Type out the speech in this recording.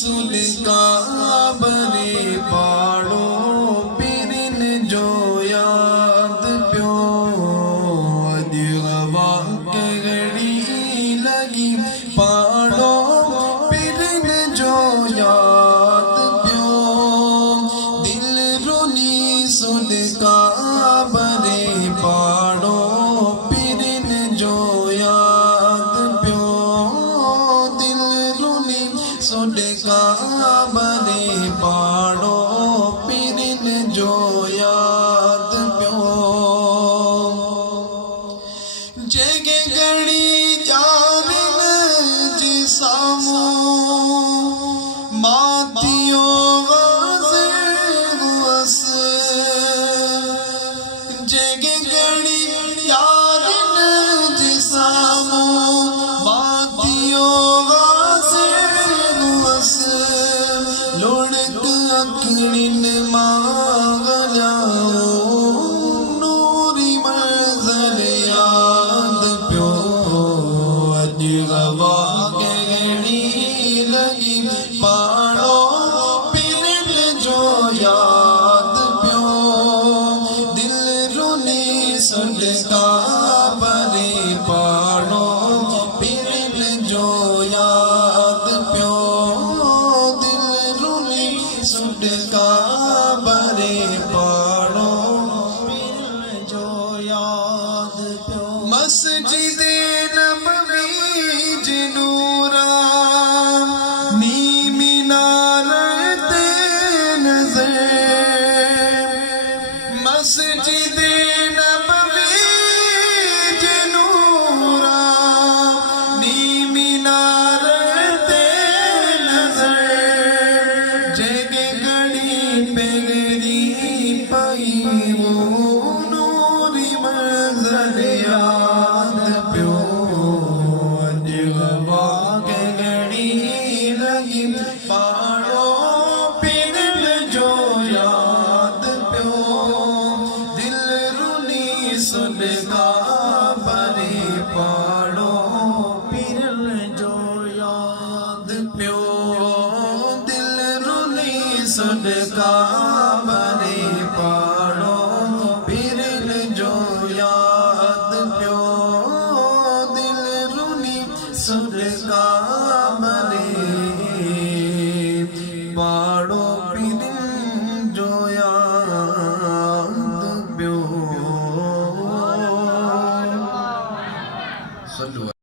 सुलका बरे पाड़ो पिरिन जो याद प्यो दिलवा के घड़ी लगी पाड़ो पिरिन जो याद प्यो दिल रुनी सुलका बरे पाड़ो पिरिन जो याद प्यो दिल रुनी सुलका बरे पाड़ो पिरिन जो याद प्यो जगे गड़ी जानिन जिसामो मातियो वाज़े हुअस जगे गड़ी यारिन जिसामो मातियो वाज़े हुअस लोड़क अखिड़िन मांगल्याओ नूरी मंज़र याद प्यो अज हवा के घड़ी लगी पाड़ो पिरिन जो याद प्यो दिल रुनी सुलका बरे पाड़ो पिरिन जो याद प्यो दिल रुनी सुलका बरे पाड़ो पिरिन जो याद प्यो मस्जिद नबवी जिनूरा नी मीनार ते नज़र मस्जिद नबवी जिनूरा नी मीनार ते नज़र जगे घड़ी पेगरी पाई वो नूरी मंज़र याद प्यो अज हवा के घड़ी लगी पाड़ो पिरिन जो याद प्यो दिल रुनी सुलका बरे पाड़ो पिरिन जो याद प्यो दिल रुनी सुलका बरे पाड़ो पिरिन जो याद प्यो दिल रुनी सुलका